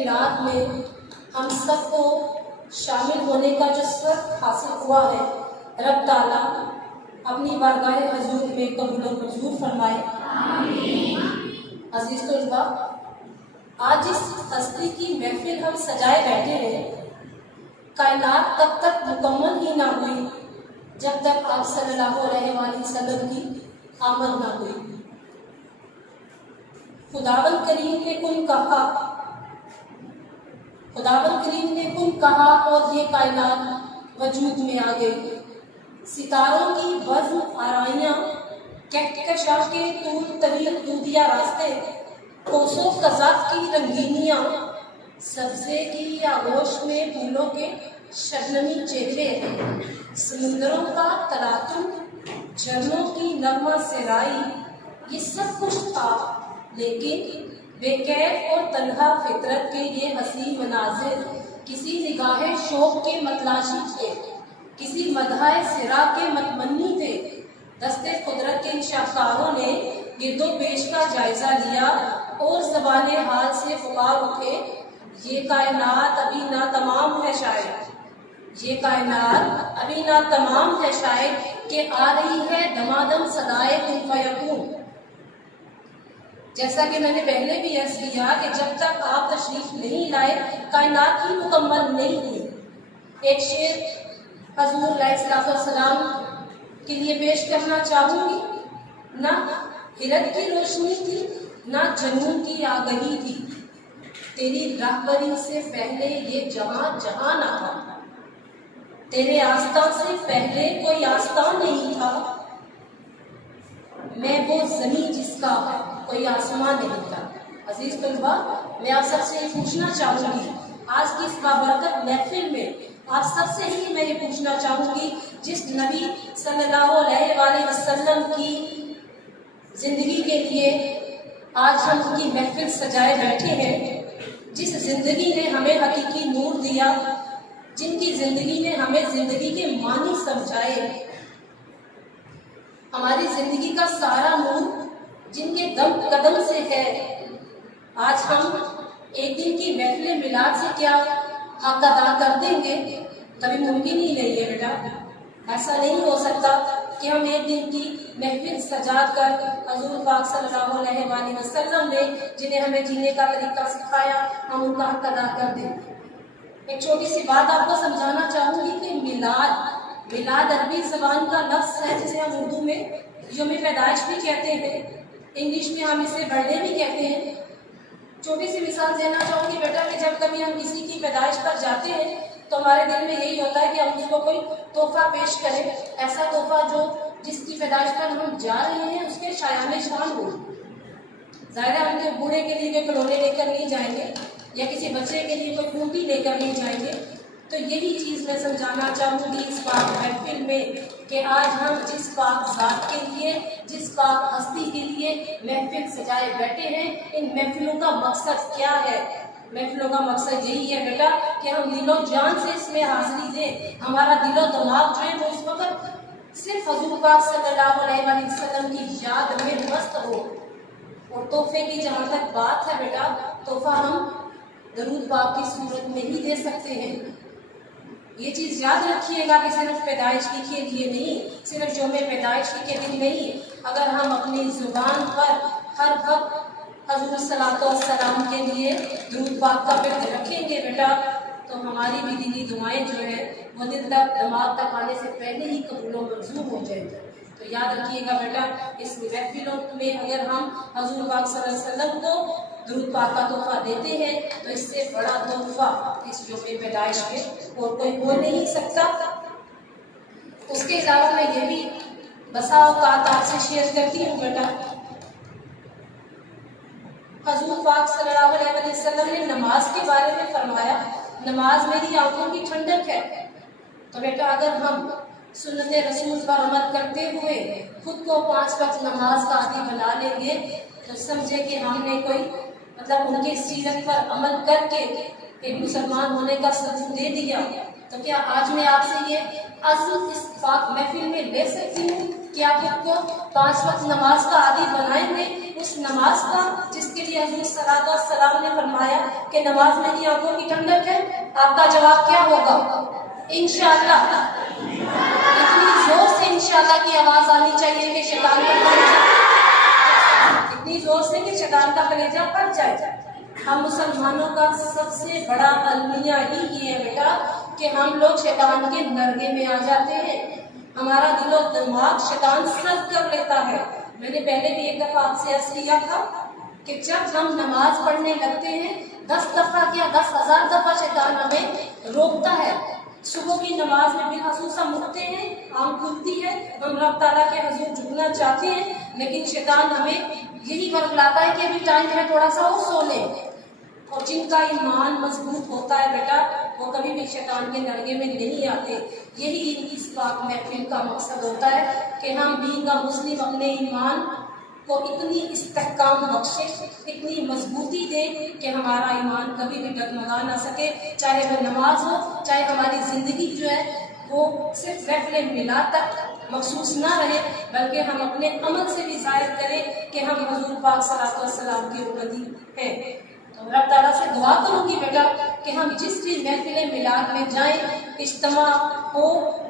मिलाद में हम सबको शामिल होने का जो शर्फ हासिल हुआ है, रब ताला अपनी बारगाह हजूर में कबूल व मंजूर फरमाए। अजीज तलबा, आज इस हस्ती की महफिल हम सजाए बैठे हैं। कायनात तब तक मुकम्मल ही ना हुई जब तक आप सल्लल्लाहु अलैहि वसल्लम की आमद ना हुई। खुदावंद करीम ने कुन कहा, खुदावंद करीम ने कुन कहा और ये कायनात वजूद में आ गई। सितारों की बज़्म आराइयाँ, कहकशां के तूल तवील दूधिया रास्ते, कोसों कज़ाक की रंगीनियाँ, सब्ज़े की आगोश में फूलों के शबनमी चेहरे, समुंदरों का तलातुम, झरनों की नगमा सेराई, ये सब कुछ था। लेकिन बेकैफ और तन्हा फितरत के ये हसी मनाजिर किसी निगाहे शौक के मतलाशी थे, किसी मदहाए सिरा के मतमन्नी थे। दस्ते कुदरत के इन शाहकारों ने गिरदो पेश का जायजा लिया और ज़बाने हाल से पुकार उठे, ये कायनात अभी ना तमाम है शायद, ये कायनात अभी ना तमाम है शायद कि आ रही है दमादम सदाए कुन फयकून। जैसा कि मैंने पहले भी अर्ज किया कि जब तक आप तशरीफ नहीं लाए कायनात ही मुकम्मल नहीं हुई। एक शेर हजूर अलैहिस्सलाम के लिए पेश करना चाहूँगी। ना हिरत की रोशनी थी, ना जनून की आगही थी, तेरी राहबरी से पहले ये जहां जहां ना था, तेरे आस्था से पहले कोई आस्था नहीं था, मैं वो ज़मीं जिसका कोई आसमान नहीं था। अजीज तलबा, मैं आप सबसे पूछना चाहूँगी आज की इस बाबरकत महफिल में आप सबसे ही मैं ये पूछना चाहूँगी, जिस नबी सल्लल्लाहु अलैहि वसल्लम की ज़िंदगी के लिए आज हम उनकी महफिल सजाए बैठे हैं, जिस ज़िंदगी ने हमें हकीकी नूर दिया, जिनकी ज़िंदगी ने हमें ज़िंदगी के मानी समझाए, हमारी ज़िंदगी का सारा नूर जिनके दम कदम से है, आज हम एक दिन की महफिल मिलाद से क्या हक अदा कर देंगे? कभी मुमकिन ही नहीं है बेटा। ऐसा नहीं हो सकता कि हम एक दिन की महफिल सजा कर हजूर पाक सल्लल्लाहु अलैहि वसल्लम ने जिन्हें हमें जीने का तरीका सिखाया, हम उनका हक अदा कर दें। एक छोटी सी बात आपको समझाना चाहूँगी कि मिलाद अरबी ज़बान का लफ्ज़ है जिसे हम उर्दू में यौम पैदाइश भी कहते हैं, इंग्लिश में हम इसे बर्थडे भी कहते हैं। छोटी सी मिसाल देना चाहूँगी बेटा कि जब कभी हम किसी की पैदाइश पर जाते हैं तो हमारे दिल में यही होता है कि हम उसको कोई तोहफा पेश करें, ऐसा तोहफा जो जिसकी पैदाइश पर हम जा रहे हैं उसके शायाने शान हो। ज़ाहिर है हम बूढ़े के लिए कोई खिलौने लेकर नहीं जाएंगे या किसी बच्चे के लिए कोई खूंटी लेकर नहीं जाएंगे। तो यही चीज़ मैं समझाना चाहूँगी इस पाक महफिल में कि आज हम जिस पाक ज़ात के लिए, जिस पाक हस्ती के लिए महफिल सजाए बैठे हैं, इन महफिलों का मकसद क्या है? महफिलों का मकसद यही है बेटा कि हम दिलो जान से इसमें हाजिरी दें, हमारा दिलो दिमाग जो है वो इस वक्त सिर्फ हजूर पाक सल्लल्लाहु अलैहि वसल्लम की याद में मस्त हो। और तोहफे की जहाँ तक बात है बेटा, तोहफा हम दरूद पाक की सूरत में ही दे सकते हैं। ये चीज़ याद रखिएगा कि सिर्फ पैदाइश की के लिए नहीं, सिर्फ यौम पैदाइश के दिन नहीं, अगर हम अपनी ज़ुबान पर हर वक्त हज़रत सल्लल्लाहु अलैहि वसल्लम के लिए दरूद पाक का विर्द रखेंगे बेटा, तो हमारी भी दीनी दुआएं जो है वो दिल तक दिमाग तक आने से पहले ही कबूल व मंजूर हो जाएंगे। तो याद रखिएगा बेटा, इस महफिलों में अगर हम हज़ूर पाक सल्लल्लाहु अलैहि वसल्लम को दरूद पाक का तोहफा देते हैं तो इससे बड़ा तोहफा इस यौम पैदाइश में और कोई हो नहीं सकता। उसके अलावा मैं ये भी बसा औकात आपसे शेयर करती हूँ बेटा, हजूर पाक सल्लल्लाहु अलैहि वसल्लम ने नमाज के बारे में फरमाया, नमाज मेरी आंखों की ठंडक है। तो बेटा अगर हम सुन्नत रसूल पर अमल करते हुए खुद को 5 वक्त नमाज का आदी बना लेंगे तो समझे कि हमने कोई मतलब उनके सीरत पर अमल करके एक मुसलमान होने का सबूत दे दिया। तो क्या आज मैं आपसे ये अज़्ल इस पाक महफिल में ले सकती हूँ कि आप खुद को 5 वक्त नमाज का आदी बनाएंगे, उस नमाज का जिसके लिए हज़रत सल्लल्लाहु अलैहि वसल्लम ने फरमाया कि नमाज मेरी आंखों की ठंडक है, आपका जवाब क्या होगा? इंशाअल्लाह। इतनी जोर से इंशाअल्लाह की आवाज आनी चाहिए कि शैतान का कलेजा, इतनी जोर से कि शैतान का कलेजा फट जाए। हम मुसलमानों का सबसे बड़ा अलमिया ही ये है बेटा कि हम लोग शैतान के नरगे में आ जाते हैं। हमारा दिलो दिमाग शैतान सब कर लेता है। मैंने पहले भी एक दफा आपसे अर्ज किया था कि जब हम नमाज पढ़ने लगते हैं 10 दफा क्या 10,000 दफा शैतान हमें रोकता है। सुबह की नमाज में बेखसूस हम उठते हैं, आँख खुलती है, हम रब ताला के हजूर झुकना चाहते हैं, लेकिन शैतान हमें यही वर्क लाता है कि अभी टाइम है, थोड़ा सा और सो लें। और जिनका ईमान मजबूत होता है बेटा, वो कभी भी शैतान के नरगे में नहीं आते। यही इस पाक महफिल का मकसद होता है कि हम बीइंग मुस्लिम अपने ईमान को इतनी इस्तेहकाम बख्शे, इतनी मजबूती दे कि हमारा ईमान कभी भी डगमगा ना सके। चाहे वो नमाज हो, चाहे हमारी ज़िंदगी जो है वो सिर्फ महफिल मिलाद तक मखसूस ना रहे, बल्कि हम अपने अमल से भी जाहिर करें कि हम हजूर पाक सल्लल्लाहु अलैहि वसल्लम के उम्मती हैं। तो रब ताला से दुआ करूँगी बेटा कि हम जिस भी महफिल मिलाद में जाएं, इज्तिमा हो,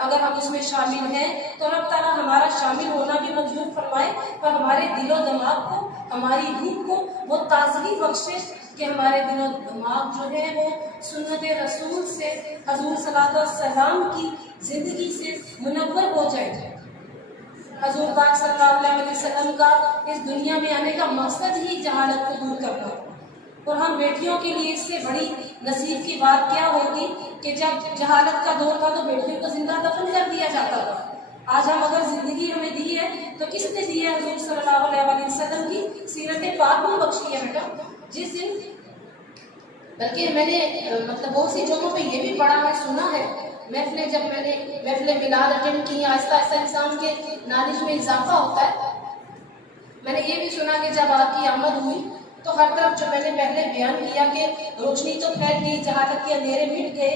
अगर हम उसमें शामिल हैं तो रब ताला हमारा शामिल होना भी मंजूर फरमाए, पर हमारे दिलो दिमाग को, हमारी रूह को वो ताजगी बख्शे कि हमारे दिलो दिमाग जो है वो सुन्नत रसूल से, हजूर सल्लल्लाहु अलैहि वसल्लम की ज़िंदगी से मुनव्वर हो जाए। हजूर पाक सल्लल्लाहु अलैहि वसल्लम का इस दुनिया में आने का मकसद ही जहालत को दूर करना, और हम बेटियों के लिए इससे बड़ी नसीब की बात क्या होगी कि जब जहालत का दौर था तो बेटियों को जिंदा दफन कर दिया जाता था। आज हम अगर जिंदगी हमें दी है तो किसने दी है? हजूर सल्लल्लाहु अलैहि वसल्लम की सीरत पाक में बख्शी है बेटा। जिस दिन, बल्कि मैंने मतलब बहुत सी जगहों पे ये भी पढ़ा है, सुना है, महफिलें जब मैंने महफिल मिलाद अटेंड की, आहिस्ता आहिस्ता इंसान के नॉलेज में इजाफा होता है। मैंने ये भी सुना कि जब आपकी आमद हुई तो हर तरफ, जो मैंने पहले बयान किया कि रोशनी तो फैल गई, जहाँ तक कि अंधेरे मिट गए,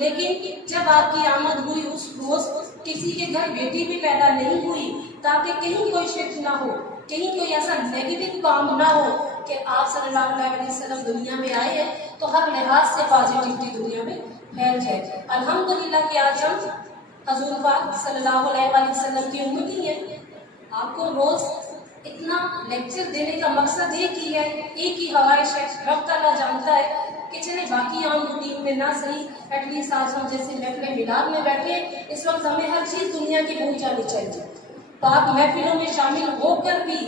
लेकिन जब आपकी आमद हुई उस रोज किसी के घर बेटी भी पैदा नहीं हुई, ताकि कहीं कोई शिक ना हो, कहीं कोई ऐसा नेगेटिव काम ना हो कि आप सल्लल्लाहु अलैहि वसल्लम दुनिया में आए हैं तो हर लिहाज से पॉजिटिविटी दुनिया में फैल जाए। अल्हम्दुलिल्लाह कि आज हम हजूर पाक सल्लल्लाहु अलैहि वसल्लम की उम्मती हैं। आपको रोज इतना लेक्चर देने का मकसद एक ही है, एक ही ख्वाहिश है, रब ताला जानता है कि चले बाकी आम रूटीन में ना सही, एटलीस्ट आज हम जैसे महफिल मिलाद में बैठे, इस वक्त हमें हर चीज़ दुनिया की भूल जानी चाहिए। पाक महफिलों में शामिल होकर भी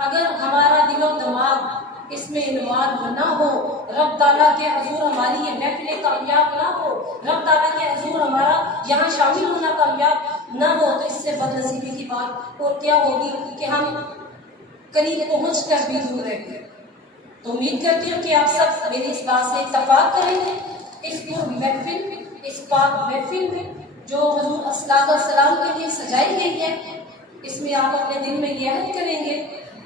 अगर हमारा दिलो दिमाग इसमें इन्वॉल्व ना हो, रब ताला के हजूर हमारी ये महफिलें कामयाब ना हो, रब ताला के हजूर हमारा यहाँ शामिल होना कामयाब ना हो, तो इससे बदनसीबी की बात और क्या होगी कि हम करीब पहुँच कर भी दूर रहेंगे। तो उम्मीद करती हूँ कि आप सब मेरी इस बात से इत्तफाक करेंगे। इस महफिल, इस पाक महफिल में जो हजूर अस्सलातु वस्सलाम के लिए सजाई गई है, इसमें आप अपने दिल में यह अहद करेंगे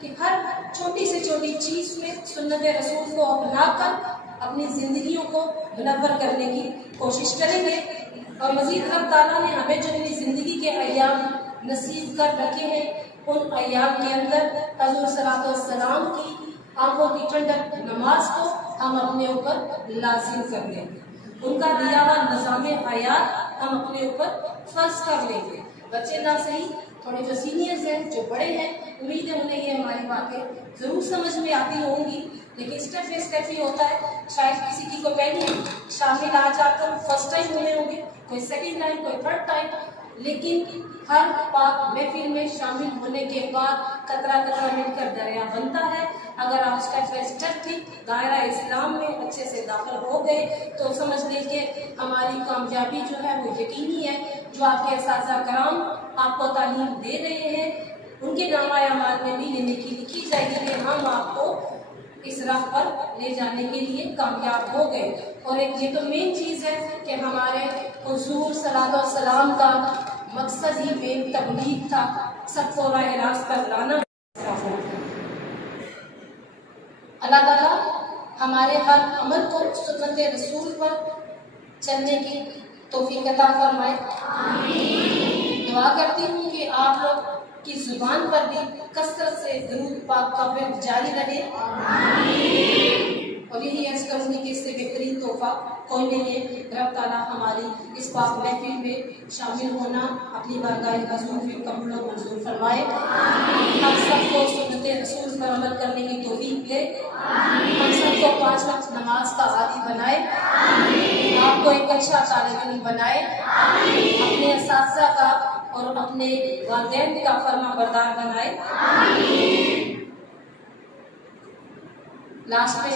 कि हर छोटी से छोटी चीज़ में सुन्नत रसूल को अपनाकर अपनी ज़िंदगियों को मुनव्वर करने की कोशिश करेंगे। और मज़ीद रब ताला ने हमें जो अपनी ज़िंदगी के अय्याम नसीब कर रखे हैं, उन अय्याम के अंदर हजूर सल्लल्लाहु अलैहि वसल्लम की आंखों की ठंडक नमाज को हम अपने ऊपर लाजिम कर लेंगे, उनका दिया हुआ निज़ाम हयात हम अपने ऊपर फर्ज कर लेंगे। बच्चे ना सही, थोड़े जो सीनियर्स हैं, जो बड़े हैं, उम्मीद है उन्हें ये हमारी बातें ज़रूर समझ में आती होंगी, लेकिन स्टेप बाई स्टेप ही होता है। शायद किसी की को पहली शामिल आज आकर फर्स्ट टाइम हुए होंगे, कोई सेकेंड टाइम, कोई थर्ड टाइम, लेकिन हर पाक महफिल में शामिल होने के बाद कतरा कतरा मिलकर दरिया बनता है। अगर आप स्टेप बाई स्टेप भी दायरा इस्लाम में अच्छे से दाखिल हो गए तो समझ लें कि हमारी कामयाबी जो है वो यकीनी है। जो आपके असातिज़ा कराम आपको तालीम दे रहे हैं, उनके नामा अमाल में भी ये नेकी लिखी जाएगी कि हम आपको इस राह पर ले जाने के लिए कामयाब हो गए। और एक ये तो मेन चीज़ है कि हमारे हुजूर सल्लल्लाहु अलैहि वसल्लम का मकसद ही मेन तबलीग था, सबको राह रास्त पर लाना। अल्लाह ताला हमारे हर अमल को सुन्नत रसूल पर चलने की तौफीक अता फरमाए। दुआ करती हूँ कि आप लोग कि जुबान पर भी कसरत से दुरूद पाक का विर्द जारी रहे। और यही अर्ज करूंगी कि इससे बेहतरीन तोहफा कोई नहीं है। रब ताला हमारी इस पाक महफिल में शामिल होना अपनी बारगाह हुज़ूर में कबूल और मंजूर फरमाए। हम सबको सुन्नत रसूल पर अमल करने की तौफीक दे। हम सबको 5 वक्त नमाज का आदी बनाए। आपको एक अच्छा तालिब इल्म बनाए। अपने असातिज़ा का और अपने वालिदैन का फर्मा बरदार बनाए। लास्ट में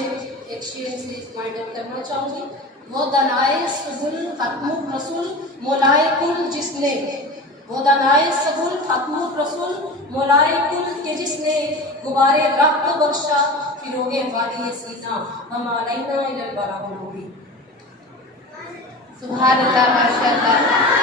एक शेर से वाइंड करना चाहूंगी। वो दनाए सबुल खत्मुर रसूल मौलाए कुल जिसने, वो दनाए सबुल खत्मुर रसूल मौलाए कुल के जिसने गुबारे राह को बख्शा फिरोगे वाली सीना हमारा इल्ल बलागुल मुबीन। सुभान अल्लाह, माशाअल्लाह।